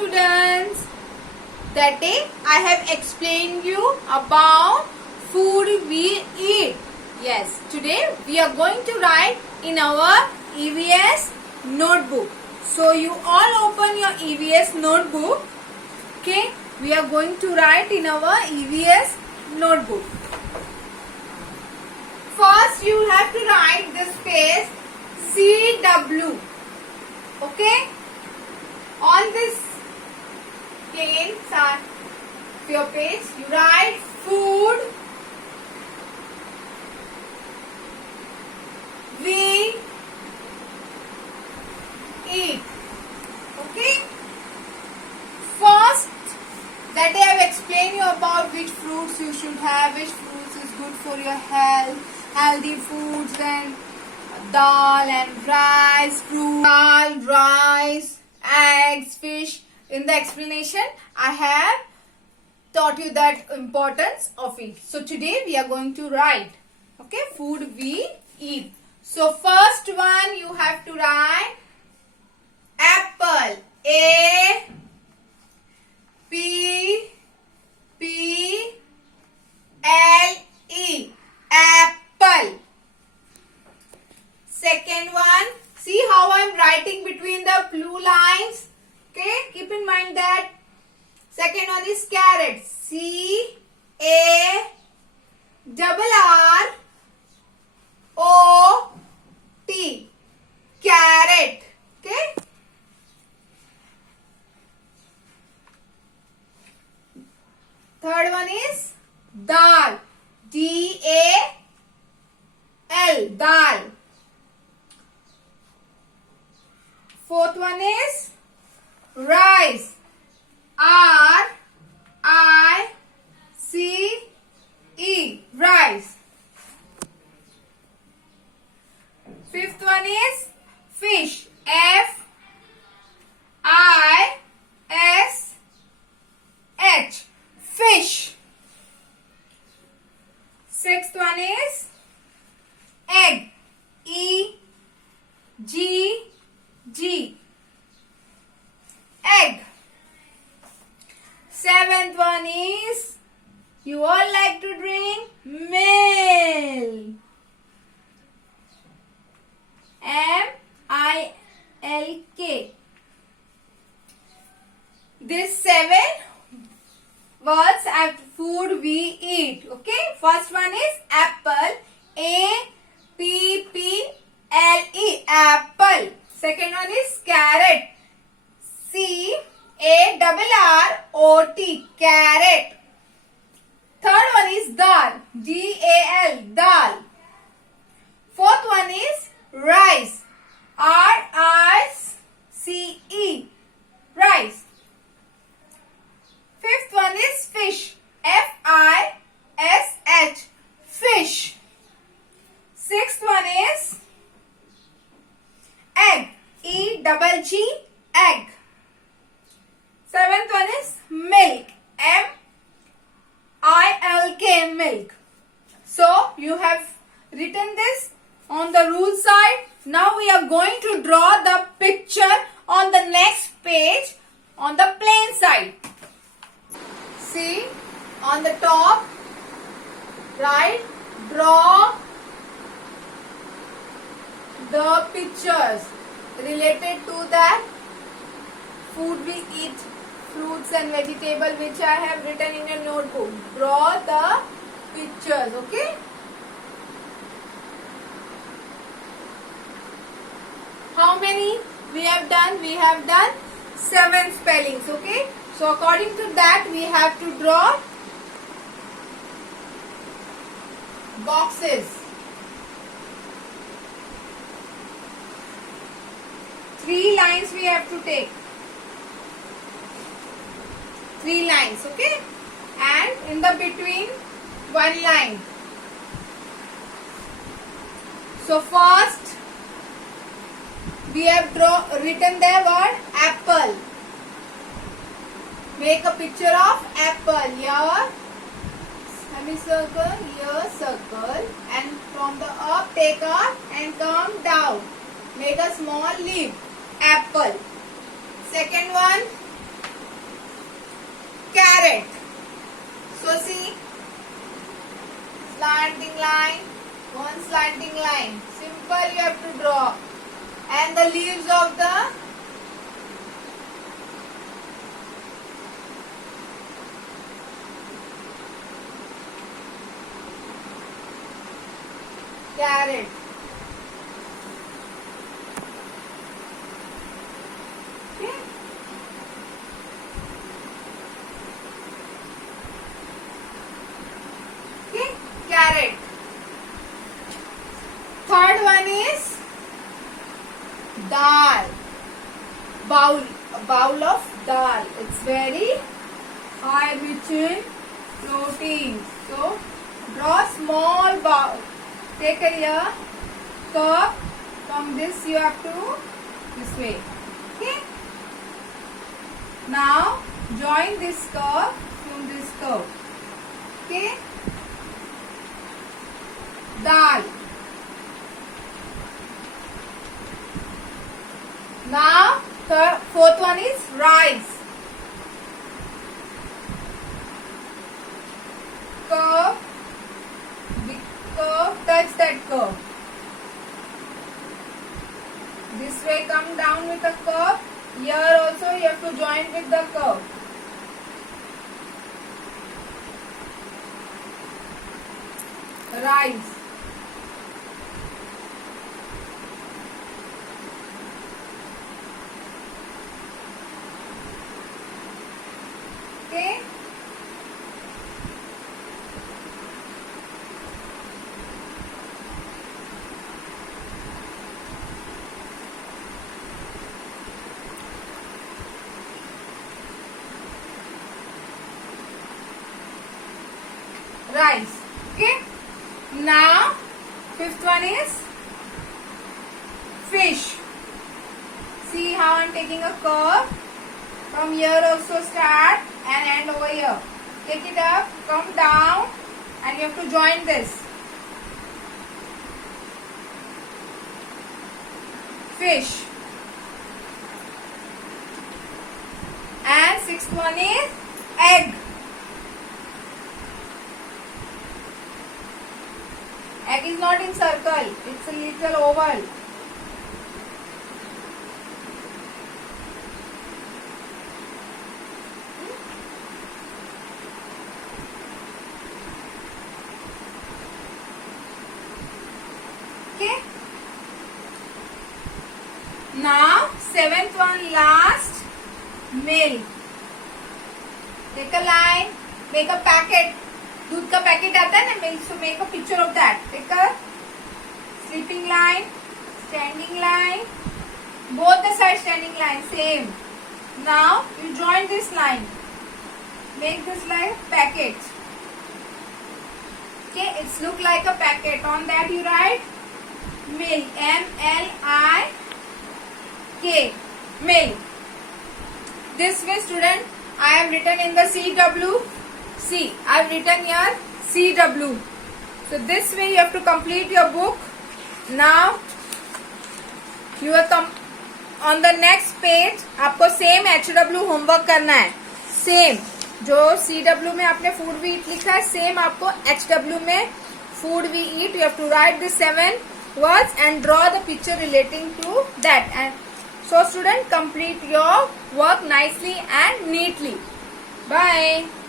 students. That day I have explained you about food we eat. Yes, today we are going to write in our EVS notebook. So you all open your EVS notebook. Okay, we are going to write in our EVS notebook. First you have to write the space CW. Okay, on this plain side of your page you write food we eat. Okay, first that day I have explained you about which fruits you should have, which fruits is good for your health, healthy foods, then dal and rice, fruit, dal, rice, eggs, fish. In the explanation I have taught you that importance of it. So today we are going to write, okay, food we eat. So first one you have to write apple. A P P L E, apple. Second one, see how I am writing between the blue lines. Okay, keep in mind that. Second one is carrot. C-A-R-R-O-T, carrot. Okay. Third one is dal. D-A-L, dal. Fourth one is rice. R-I-C-E, rice. Fifth one is fish. F-I-S-H, fish. Sixth one is egg. E-G-G, egg. Seventh one is, you all like to drink milk. M-I-L-K. These 7 words are food we eat. Okay, first one is apple. A-P-P-L-E, apple. Second one is carrot. C-A-R-R-O-T, carrot. Third one is dal. D-A-L, dal. Fourth one is rice. R-I-C-E, rice. Fifth one is fish. F-I-S-H, fish. Sixth one is egg. E-double-G, egg. Seventh one is milk. M-I-L-K, milk. So you have written this on the rule side. Now we are going to draw the picture on the next page on the plain side. See, on the top, right, draw the pictures related to that food we eat, fruits and vegetables which I have written in your notebook. Draw the pictures, okay? How many we have done? We have done 7 spellings, okay? So according to that we have to draw boxes. 3 lines we have to take. 3 lines, okay? And in the between 1 line. So first we have written the word apple. Make a picture of apple. Here semicircle, here circle, and from the up take up and come down. Make a small leaf. Apple. Second one, carrot. So see, slanting line, one slanting line. Simple you have to draw. And the leaves of the carrot. Okay. Okay, carrot. Third one is dal. Bowl. A bowl of dal. It's very high rich in protein. So draw small bowl. Take a here curve from this you have to this way. Okay. Now join this curve from this curve. Okay. Dal. Now fourth one is rice. Curve. Curve, touch that curve. This way come down with a curve. Here also you have to join with the curve. Rice. Okay. Rice. Okay. Now fifth one is fish. See how I am taking a curve. From here also start and end over here. Take it up, come down, and you have to join this. Fish. And sixth one is egg. Egg is not in circle, it's a little oval. Okay. Now seventh one last, milk. Take a line, make a packet. दूध का packet आता है ना, milk, so make a picture of that. Take a sleeping line, standing line, both the sides standing line, same. Now you join this line, make this like packet. Okay, it's look like a packet. On that you write milk, M-L-I-K, milk. This way student, I have written in the CW. See, I have written here CW. So this way you have to complete your book. Now you are on the next page. आपको same HW homework करना है. Same जो CW में आपने food we eat लिखा है, same आपको HW में food we eat. You have to write the 7 words and draw the picture relating to that. And so student, complete your work nicely and neatly. Bye.